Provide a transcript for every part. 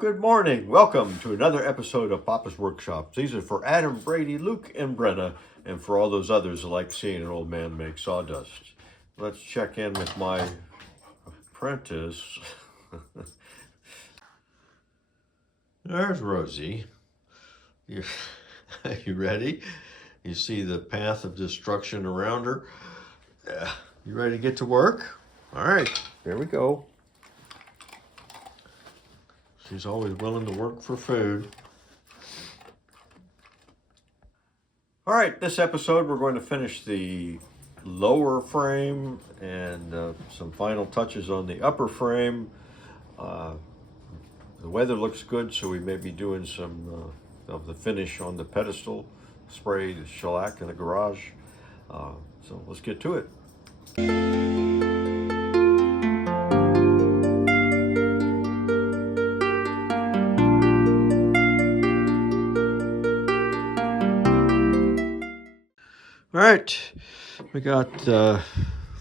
good morning. Welcome to another episode of Papa's Workshops. These are for Adam, Brady, Luke, and Brenna, and for all those others that like seeing an old man make sawdust. Let's check in with my apprentice. There's Rosie. You ready? You see the path of destruction around her? Yeah. You ready to get to work? All right, here we go. She's always willing to work for food. All right, this episode we're going to finish the lower frame and some final touches on the upper frame. The weather looks good, so we may be doing some of the finish on the pedestal, spray the shellac in the garage. So let's get to it. All right, we got the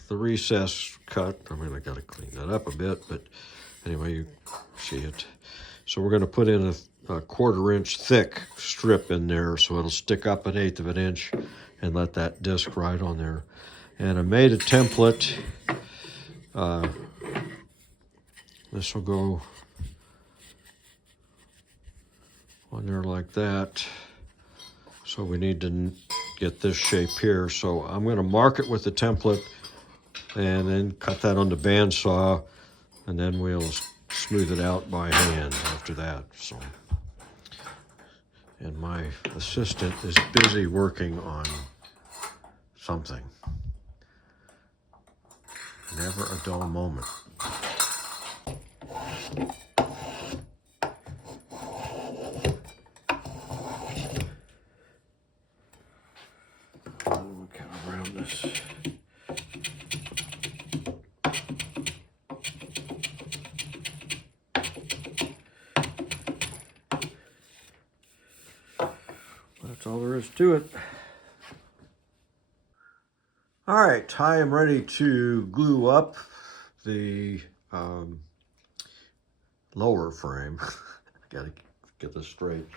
recess cut. I mean, I got to clean that up a bit, but anyway, you see it. So we're going to put in a 1/4 inch thick strip in there so it'll stick up 1/8 of an inch and let that disc ride on there. And I made a template. This will go on there like that. So we need to get this shape here. So I'm going to mark it with the template and then cut that on the bandsaw, and then we'll smooth it out by hand after that. So, and my assistant is busy working on something. Never a dull moment. Kind of around this. That's all there is to it. All right, I am ready to glue up the lower frame. Gotta get this straight.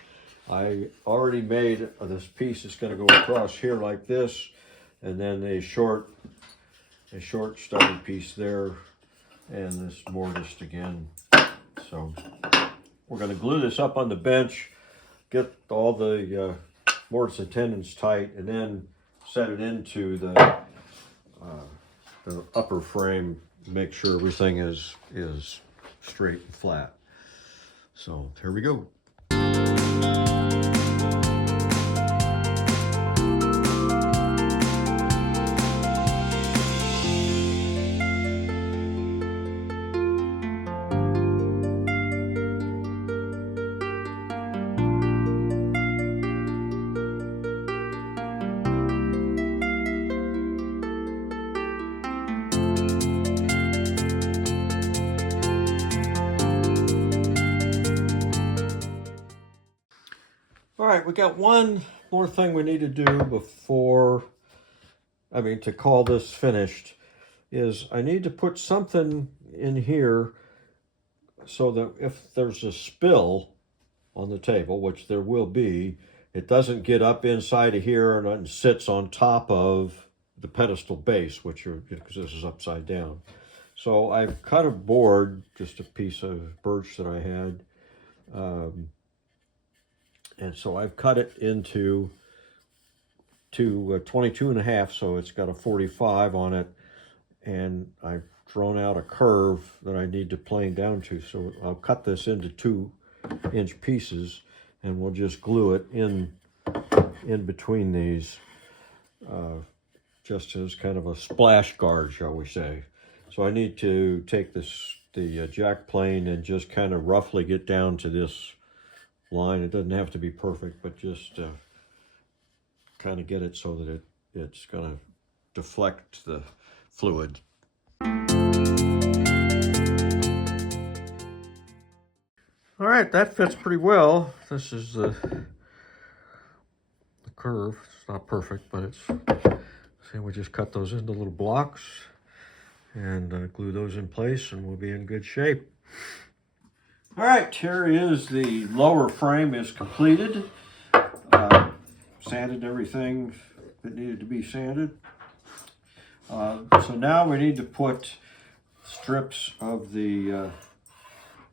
I already made this piece. It's going to go across here like this, and then a short starting piece there, and this mortised again. So we're going to glue this up on the bench, get all the mortise and tendons tight, and then set it into the upper frame. Make sure everything is straight and flat. So here we go. All right, we got one more thing we need to do before, to call this finished, is I need to put something in here so that if there's a spill on the table, which there will be, it doesn't get up inside of here and sits on top of the pedestal base, because this is upside down. So I've cut a board, just a piece of birch that I had, and so I've cut it into 22.5, so it's got a 45 on it, and I've drawn out a curve that I need to plane down to. So I'll cut this into 2-inch pieces, and we'll just glue it in between these, just as kind of a splash guard, shall we say. So I need to take the jack plane and just kind of roughly get down to this line. It doesn't have to be perfect, but just kind of get it so that it's going to deflect the fluid. All right, that fits pretty well. This is the curve. It's not perfect, but it's, see, we just cut those into little blocks and glue those in place, and we'll be in good shape. All right, here is the lower frame is completed. Sanded everything that needed to be sanded. So now we need to put strips of the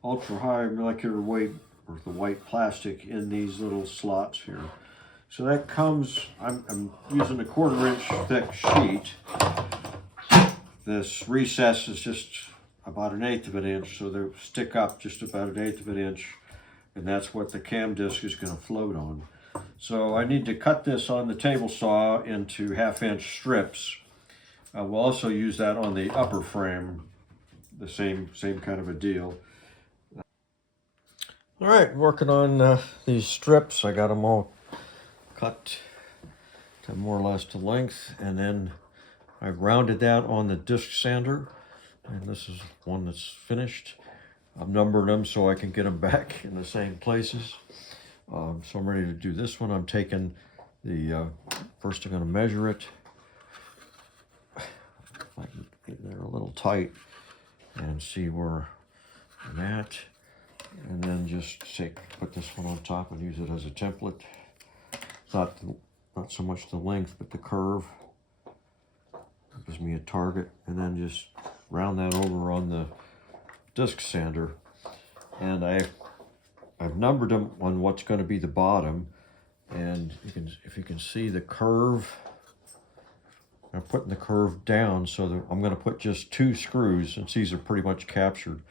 ultra high molecular weight or the white plastic in these little slots here. So that comes, I'm using a 1/4 inch thick sheet. This recess is just about 1/8 of an inch, so they stick up just about 1/8 of an inch, and that's what the cam disc is going to float on. So I need to cut this on the table saw into 1/2 inch strips. We'll also use that on the upper frame, the same kind of a deal. All right, working on these strips. I got them all cut to more or less to length, and then I've rounded that on the disc sander, and this is one that's finished. I've numbered them so I can get them back in the same places. So I'm ready to do this one. I'm taking the, first I'm going to measure it. They're a little tight, and see where I'm at. And then just put this one on top and use it as a template. Not so much the length, but the curve. It gives me a target, and then just round that over on the disc sander. And I've numbered them on what's going to be the bottom, and if you can see the curve, I'm putting the curve down so that I'm going to put just 2 screws, since these are pretty much captured.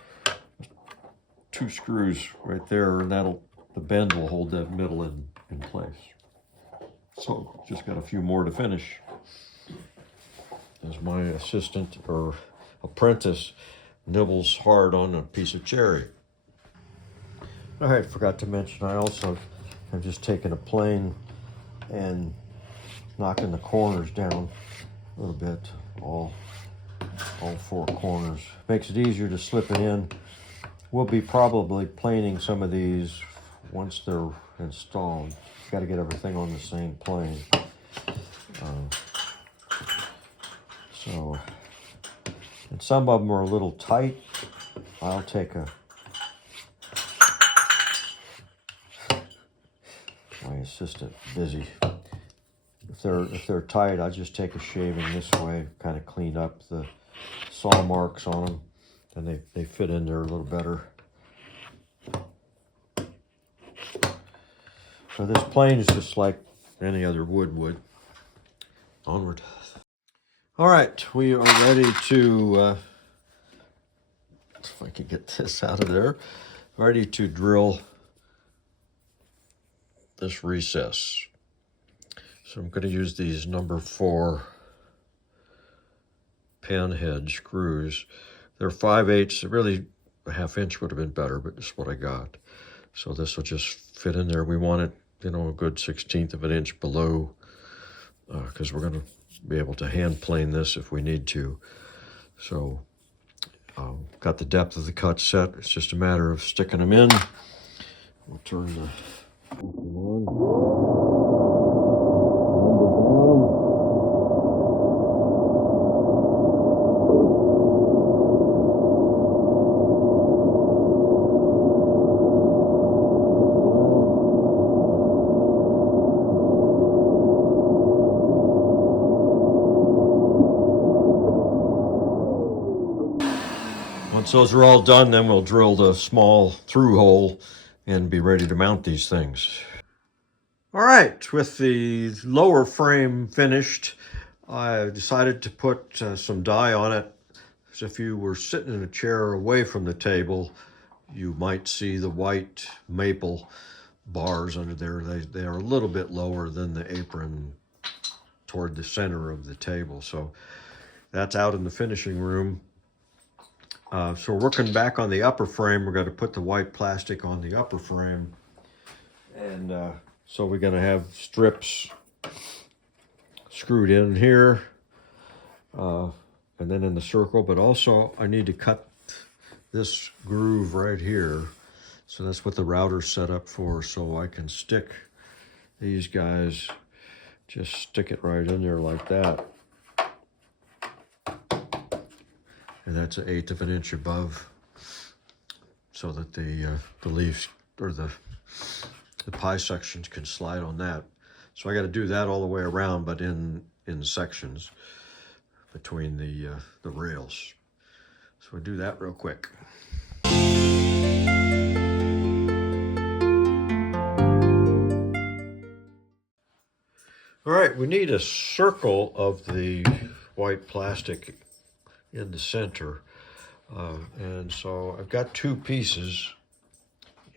2 screws right there, and the bend will hold that middle in place. So just got a few more to finish. As my assistant or apprentice nibbles hard on a piece of cherry. All right, forgot to mention, I've just taken a plane and knocking the corners down a little bit, all 4 corners. Makes it easier to slip it in. We'll be probably planing some of these once they're installed. Got to get everything on the same plane. And some of them are a little tight. I'll take my assistant busy. If they're tight, I just take a shaving this way, kind of clean up the saw marks on them, and they fit in there a little better. So this plane is just like any other wood would. Onward. All right, we are ready to, if I can get this out of there, ready to drill this recess. So I'm going to use these number 4 pan head screws. They're 5/8. Really, a 1/2 inch would have been better, but it's what I got. So this will just fit in there. We want it, a good 1/16 of an inch below, because we're going to be able to hand plane this if we need to. So got the depth of the cut set. It's just a matter of sticking them in. We'll turn the on. Once those are all done, then we'll drill the small through hole and be ready to mount these things. All right, with the lower frame finished, I decided to put some dye on it. So if you were sitting in a chair away from the table, you might see the white maple bars under there. They are a little bit lower than the apron toward the center of the table. So that's out in the finishing room. So we're working back on the upper frame. We're going to put the white plastic on the upper frame. And so we're going to have strips screwed in here. And then in the circle. But also I need to cut this groove right here. So that's what the router's set up for. So I can stick these guys, just stick it right in there like that. And that's 1/8 of an inch above. so that the leaves or the pie sections can slide on that. So I got to do that all the way around, but in sections between the rails. So we'll do that real quick. All right, we need a circle of the white plastic in the center. And so I've got two pieces,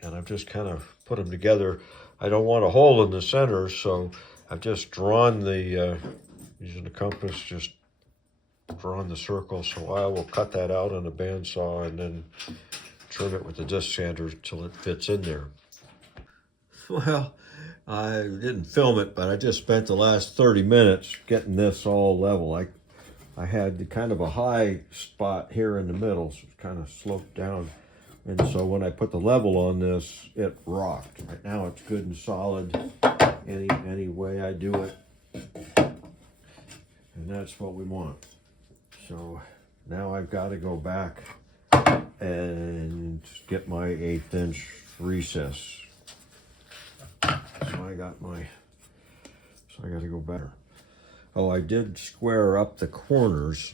and I've just kind of put them together. I don't want a hole in the center, so I've just drawn the, using the compass, just drawn the circle. So I will cut that out on a bandsaw and then trim it with the disc sander till it fits in there. Well, I didn't film it, but I just spent the last 30 minutes getting this all level. I had kind of a high spot here in the middle, so it's kind of sloped down. And so when I put the level on this, it rocked. Right now it's good and solid any way I do it. And that's what we want. So now I've got to go back and get my 1/8 inch recess. So I got to go better. Oh, I did square up the corners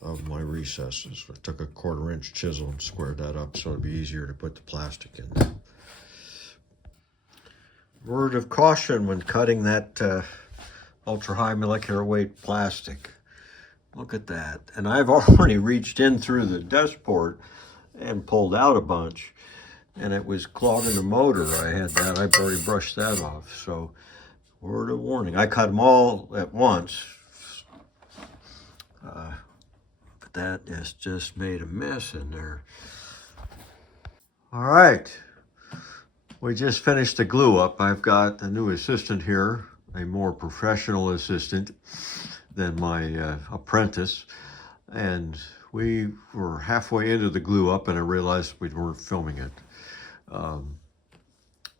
of my recesses. I took a 1/4 inch chisel and squared that up so it'd be easier to put the plastic in. Word of caution when cutting that ultra high molecular weight plastic. Look at that. And I've already reached in through the desk port and pulled out a bunch, and it was clogging the motor. I've already brushed that off. So word of warning. I cut them all at once, but that has just made a mess in there. All right, we just finished the glue up. I've got a new assistant here, a more professional assistant than my apprentice, and we were halfway into the glue up and I realized we weren't filming it.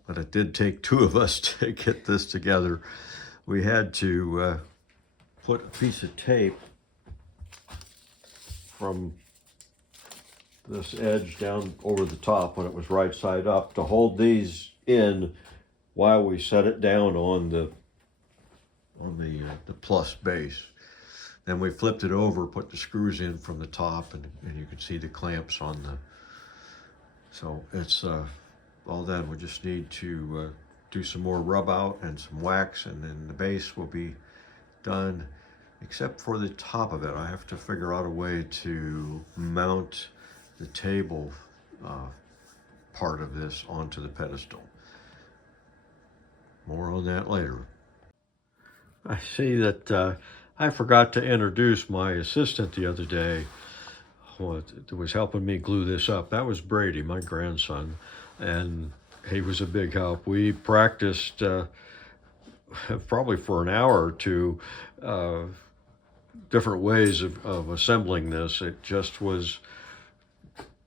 But it did take two of us to get this together. We had to put a piece of tape from this edge down over the top when it was right side up to hold these in while we set it down on the plus base. Then we flipped it over, put the screws in from the top, and you can see the clamps on the. So it's all done. We just need to do some more rub out and some wax, and then the base will be done, except for the top of it. I have to figure out a way to mount the table part of this onto the pedestal. More on that later. I see that I forgot to introduce my assistant the other day who was helping me glue this up. That was Brady, my grandson, and he was a big help. We practiced probably for an hour or two different ways of assembling this. It just was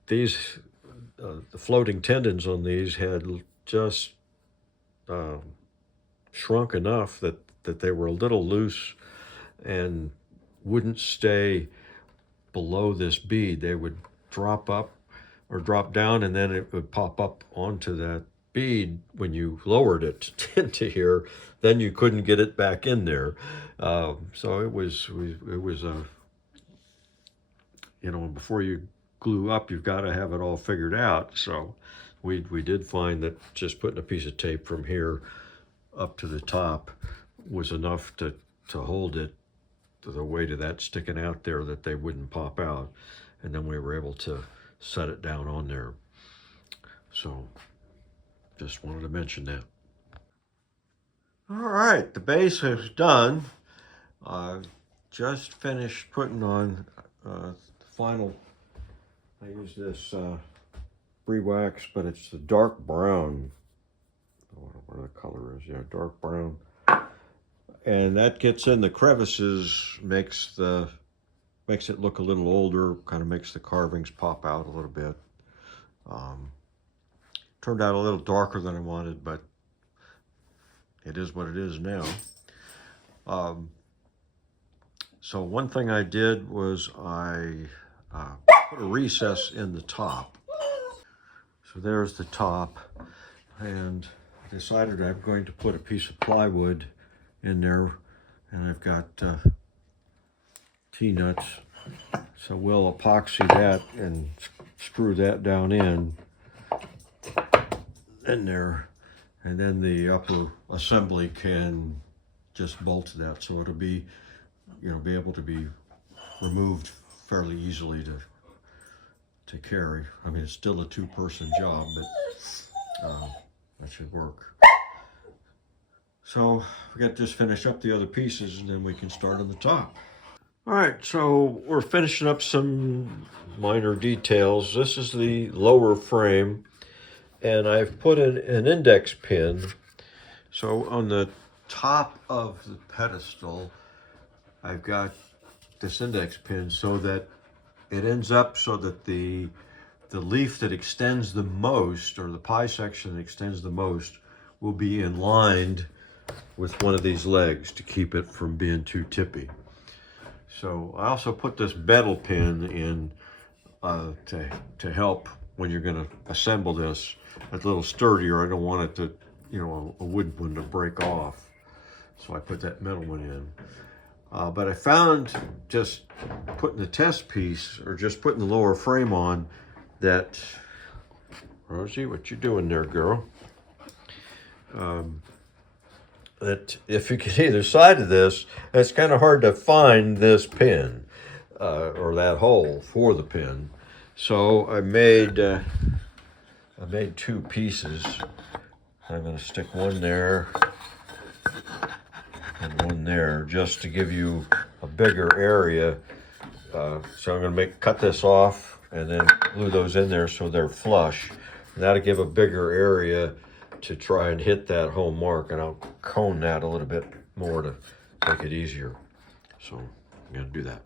these, the floating tendons on these had just shrunk enough that they were a little loose and wouldn't stay below this bead. They would drop up or drop down, and then it would pop up onto that bead when you lowered it into here. Then you couldn't get it back in there. So it was you know, before you glue up, you've got to have it all figured out. So we did find that just putting a piece of tape from here up to the top was enough to hold it, the weight of that sticking out there, that they wouldn't pop out. And then we were able to set it down on there. So just wanted to mention that. All right, the base is done. Just finished putting on the final. I use this pre-wax, but it's the dark brown. I don't know where the color is. Yeah, dark brown. And that gets in the crevices, makes it look a little older, kind of makes the carvings pop out a little bit. Turned out a little darker than I wanted, but it is what it is now. So one thing I did was I put a recess in the top. So there's the top, and I decided I'm going to put a piece of plywood in there, and I've got T-nuts. So we'll epoxy that and screw that down in there, and then the upper assembly can just bolt to that, so it'll be, be able to be removed fairly easily to carry. I mean, it's still a two-person job, but that should work. So we got to just finish up the other pieces, and then we can start on the top. All right, so we're finishing up some minor details. This is the lower frame, and I've put an index pin. So on the top of the pedestal, I've got this index pin so that it ends up so that the leaf that extends the most, or the pie section that extends the most, will be inlined with one of these legs to keep it from being too tippy. So I also put this bevel pin in to help when you're going to assemble this. It's a little sturdier. I don't want it to, a wood one to break off. So I put that metal one in. But I found just putting the test piece, or just putting the lower frame on, that, Rosie, what you doing there, girl? That if you get either side of this, it's kind of hard to find this pin or that hole for the pin. So I made two pieces. I'm going to stick one there and one there, just to give you a bigger area. So I'm going to cut this off and then glue those in there so they're flush. And that'll give a bigger area to try and hit that home mark, and I'll cone that a little bit more to make it easier. So I'm going to do that.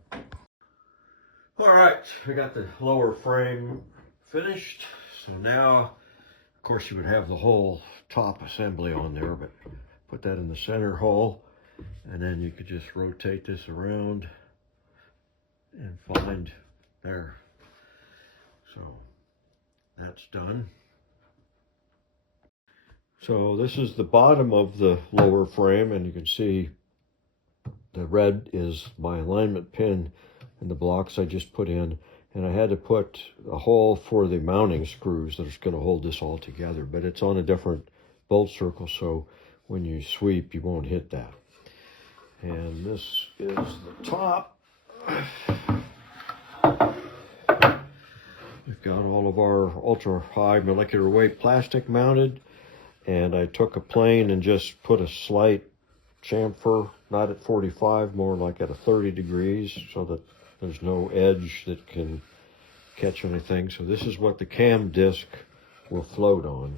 All right, I got the lower frame finished. So now, of course, you would have the whole top assembly on there, but put that in the center hole, and then you could just rotate this around and find there. So that's done. So this is the bottom of the lower frame, and you can see the red is my alignment pin and the blocks I just put in. And I had to put a hole for the mounting screws that is going to hold this all together, but it's on a different bolt circle, so when you sweep, you won't hit that. And this is the top. We've got all of our ultra high molecular weight plastic mounted. And I took a plane and just put a slight chamfer, not at 45, more like at a 30 degrees, so that there's no edge that can catch anything. So this is what the cam disc will float on.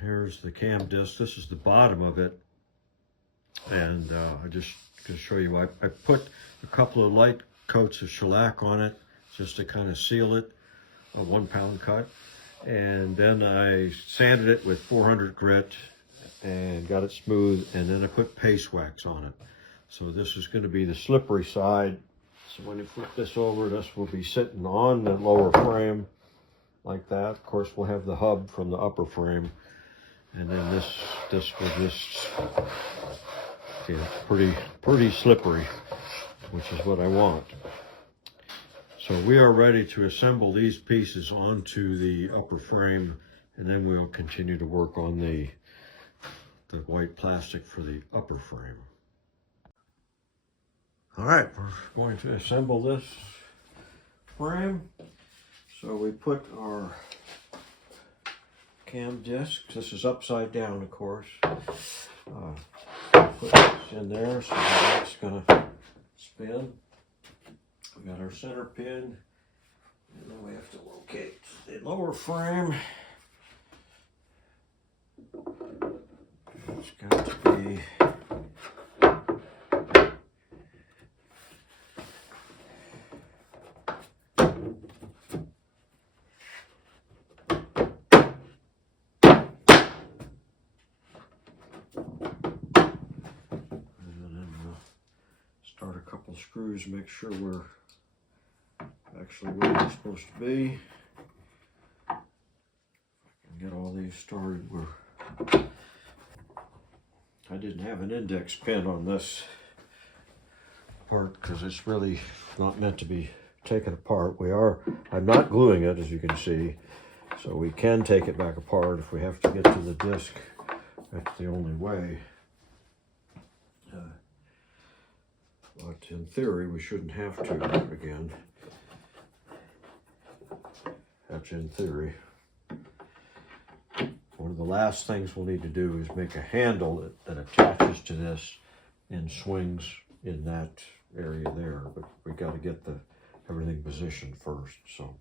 Here's the cam disc. This is the bottom of it. And I just to show you, I put a couple of light coats of shellac on it just to kind of seal it, a 1 pound cut. And then I sanded it with 400 grit and got it smooth, and then I put paste wax on it. So this is going to be the slippery side. So when you flip this over, this will be sitting on the lower frame like that. Of course, we'll have the hub from the upper frame, and then this will just pretty slippery, which is what I want. So we are ready to assemble these pieces onto the upper frame, and then we'll continue to work on the white plastic for the upper frame. All right, we're going to assemble this frame. So we put our cam discs. This is upside down, of course. Put this in there so that's going to spin. We got our center pin, and then we have to locate the lower frame. It's got to be start a couple screws, make sure we're actually where they're supposed to be. I can get all these started where I didn't have an index pin on this part because it's really not meant to be taken apart. I'm not gluing it, as you can see, so we can take it back apart if we have to get to the disc. That's the only way. But in theory, we shouldn't have to again. That's in theory. One of the last things we'll need to do is make a handle that attaches to this and swings in that area there. But we got to get everything positioned first. So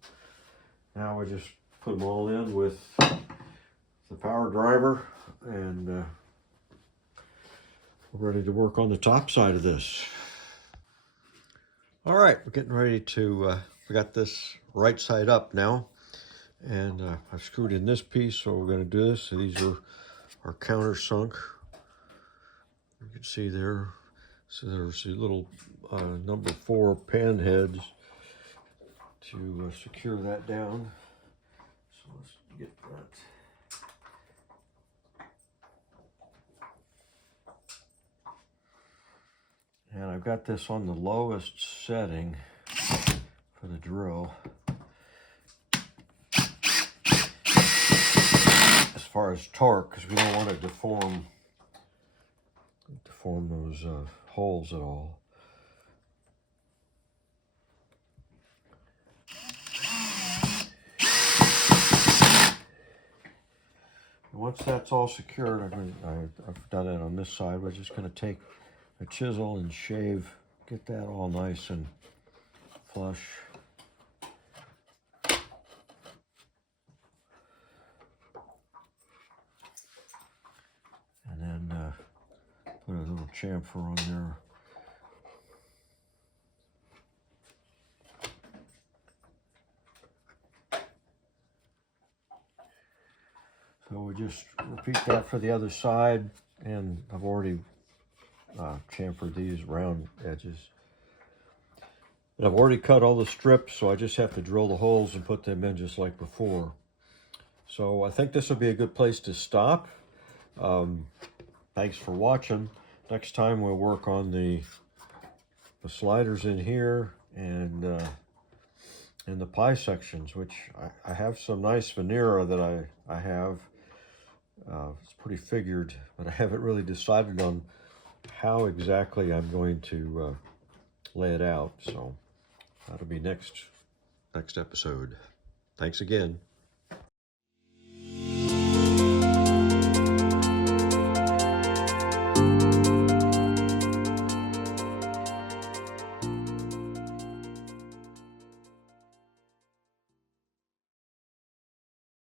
now we just put them all in with the power driver, and we're ready to work on the top side of this. All right, we're getting ready to, we got this right side up now, and I've screwed in this piece, so we're going to do this. So these are our countersunk. You can see there. So there's the little number 4 pan heads to secure that down. So let's get that. And I've got this on the lowest setting for the drill. As far as torque, because we don't want to deform those holes at all. And once that's all secured, I've done it on this side. We're just going to take a chisel and shave, get that all nice and flush. And then put a little chamfer on there. So we just repeat that for the other side, and I've already chamfered these round edges. And I've already cut all the strips, so I just have to drill the holes and put them in just like before. So I think this will be a good place to stop. Thanks for watching. Next time we'll work on the sliders in here and the pie sections, which I have some nice veneer that I have. It's pretty figured, but I haven't really decided on how exactly I'm going to lay it out. So that'll be next episode. Thanks again.